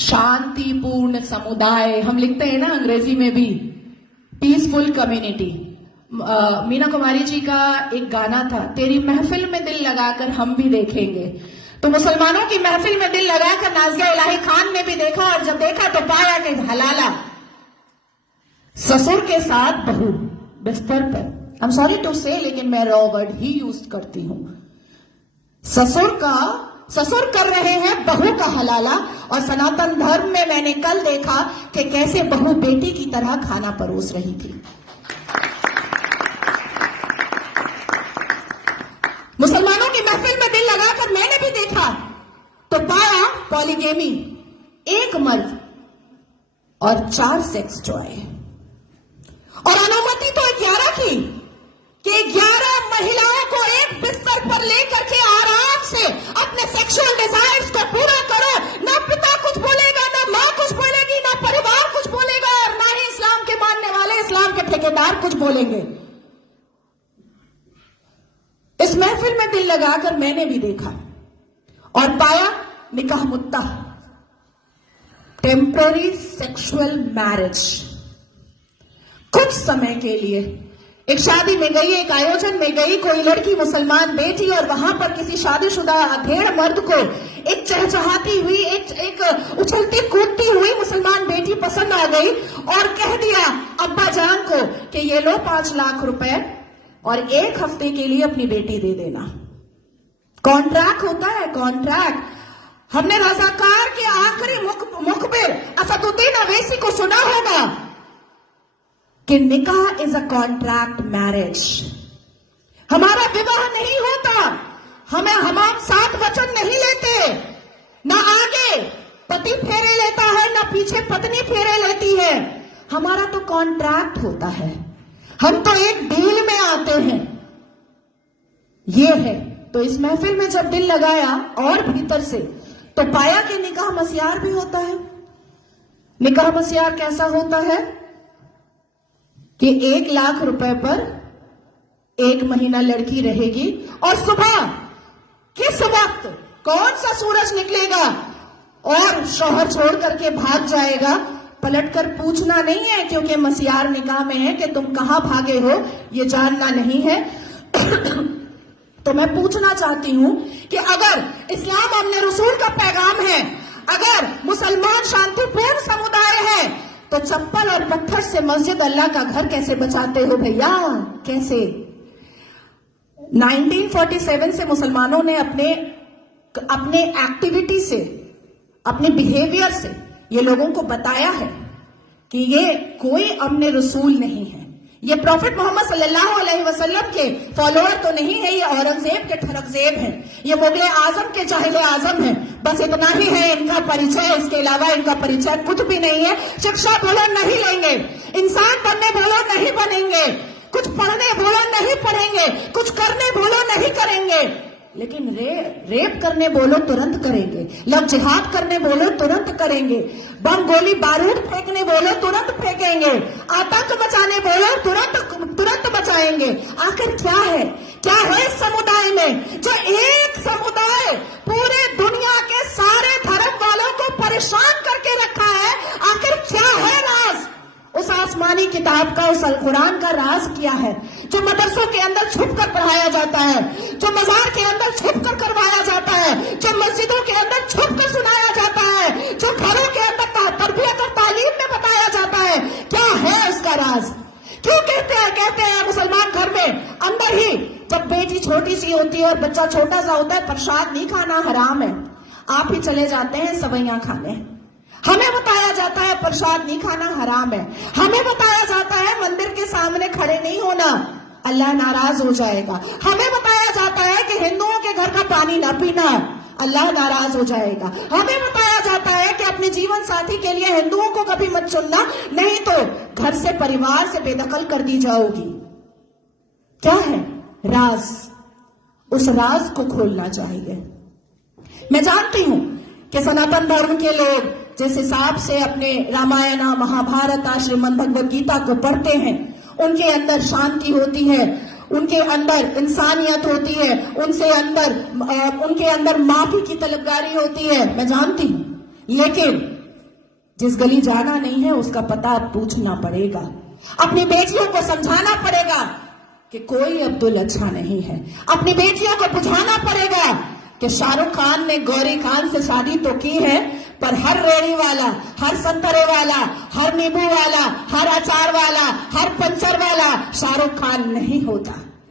शांतिपूर्ण समुदाय, हम लिखते हैं ना अंग्रेजी में भी, पीसफुल कम्युनिटी। मीना कुमारी जी का एक गाना था, तेरी महफिल में दिल लगाकर हम भी देखेंगे। तो मुसलमानों की महफिल में दिल लगाकर नाज़िया इलाही खान ने भी देखा, और जब देखा तो पाया कि हलाला ससुर के साथ बहू बिस्तर पर, आई एम सॉरी टू से, लेकिन मैं रॉ वर्ड ही यूज करती हूं। ससुर कर रहे हैं बहू का हलाला, और सनातन धर्म में मैंने कल देखा कि कैसे बहू बेटी की तरह खाना परोस रही थी। मुसलमानों की महफिल में दिल लगाकर मैंने भी देखा तो पाया पॉलीगेमी, एक मर्द और 4 सेक्स टॉय, और अनुमति तो 11 की कि 11 महिलाओं को एक बिस्तर पर लेकर के आराम से अपने सेक्सुअल डिजायर्स को पूरा करो। ना पिता कुछ बोलेगा, ना मां कुछ बोलेगी, ना परिवार कुछ बोलेगा, और ना ही इस्लाम के मानने वाले, इस्लाम के ठेकेदार कुछ बोलेंगे। इस महफिल में दिल लगाकर मैंने भी देखा और पाया निकाह मुत्ता, टेम्पररी सेक्सुअल मैरिज। कुछ समय के लिए एक शादी में गई, एक आयोजन में गई, कोई लड़की मुसलमान बेटी, और वहां पर किसी शादीशुदा अधेड़ मर्द को एक चहचहाती हुई, एक उछलती कूदती हुई मुसलमान बेटी पसंद आ गई, और कह दिया अब्बा जान को कि ये लो 5 लाख रुपए और 1 हफ्ते के लिए अपनी बेटी दे देना। कॉन्ट्रैक्ट होता है, कॉन्ट्रैक्ट। हमने रज़ाकार के आखिरी मुखबिर असदुद्दीन अवैसी को सुना होगा कि निकाह इज अ कॉन्ट्रैक्ट मैरिज। हमारा विवाह नहीं होता, हम 7 वचन नहीं लेते, ना आगे पति फेरे लेता है, ना पीछे पत्नी फेरे लेती है। हमारा तो कॉन्ट्रैक्ट होता है, हम तो एक डील में आते हैं। ये है। तो इस महफिल में जब दिल लगाया और भीतर से, तो पाया कि निकाह मस्यार भी होता है। निकाह मस्यार कैसा होता है कि 1 लाख रुपए पर 1 महीना लड़की रहेगी, और सुबह किस वक्त कौन सा सूरज निकलेगा और शौहर छोड़ करके भाग जाएगा, पलटकर पूछना नहीं है, क्योंकि मस्यार निकाह में है कि तुम कहां भागे हो ये जानना नहीं है। तो मैं पूछना चाहती हूं कि अगर इस्लाम अपने रसूल का पैगाम है, अगर मुसलमान शांतिपूर्ण समुदाय है, तो चप्पल और पत्थर से मस्जिद अल्लाह का घर कैसे बचाते हो भैया? कैसे? 1947 से मुसलमानों ने अपने एक्टिविटी से, अपने बिहेवियर से ये लोगों को बताया है कि ये कोई अमने रसूल नहीं है, ये प्रॉफिट मोहम्मद सल्लल्लाहु अलैहि वसल्लम के फॉलोअर तो नहीं है, ये औरंगजेब के ठरकजेब हैं, ये मुगले आजम के जाहिले आजम हैं। बस इतना ही है इनका परिचय, इसके अलावा इनका परिचय कुछ भी नहीं है। शिक्षा बोलो नहीं लेंगे, इंसान बनने बोलो नहीं बनेंगे, कुछ पढ़ने बोलो नहीं पढ़ेंगे, कुछ करने बोलो नहीं करेंगे, लेकिन रेप करने बोलो तुरंत करेंगे, लव जिहाद करने बोलो तुरंत करेंगे, बम गोली बारूद फेंकने बोलो तुरंत फेंकेंगे, आतंक मचाने बोलो तुरंत मचाएंगे। आखिर क्या है इस समुदाय में जो एक समुदाय पूरे दुनिया के सारे धर्म वालों को परेशान करके रखा है? आखिर क्या है राज उस आसमानी किताब का, उस अल कुरान का? राज क्या है जो मदरसों के अंदर छुप कर पढ़ाया जाता है, जो मजार के अंदर छुप कर करवाया जाता है, जो मस्जिदों के अंदर छुप कर सुनाया जाता है, जो घरों के अंदर तरबियत और तालीम में बताया जाता है? क्या है उसका राज? क्यों कहते हैं मुसलमान घर में अंदर ही, जब बेटी छोटी सी होती है और बच्चा छोटा सा होता है, प्रसाद नहीं खाना हराम है, आप ही चले जाते हैं सवैयां खाने। हमें बताया जाता है प्रसाद नहीं खाना हराम है, हमें बताया जाता है मंदिर के सामने खड़े नहीं होना, अल्लाह नाराज हो जाएगा, हमें बताया जाता है कि हिंदुओं के घर का पानी ना पीना, अल्लाह नाराज हो जाएगा, हमें बताया जाता है कि अपने जीवन साथी के लिए हिंदुओं को कभी मत चुनना, नहीं तो घर से, परिवार से बेदखल कर दी जाओगी। क्या है राज? उस राज को खोलना चाहिए। मैं जानती हूं कि सनातन धर्म के लोग जिस हिसाब से अपने रामायण, महाभारत, श्रीमद् भगवद गीता को पढ़ते हैं, उनके अंदर शांति होती है, उनके अंदर इंसानियत होती है, उनके अंदर माफी की तलबगारी होती है, मैं जानती हूं। लेकिन जिस गली जाना नहीं है उसका पता अब पूछना पड़ेगा। अपनी बेटियों को समझाना पड़ेगा कि कोई अब्दुल अच्छा नहीं है। अपनी बेटियों को बुझाना पड़ेगा कि शाहरुख खान ने गौरी खान से शादी तो की है, पर हर रेड़ी वाला, हर संतरे वाला, हर नींबू वाला, हर अचार वाला, हर पंचर वाला शाहरुख खान नहीं होता।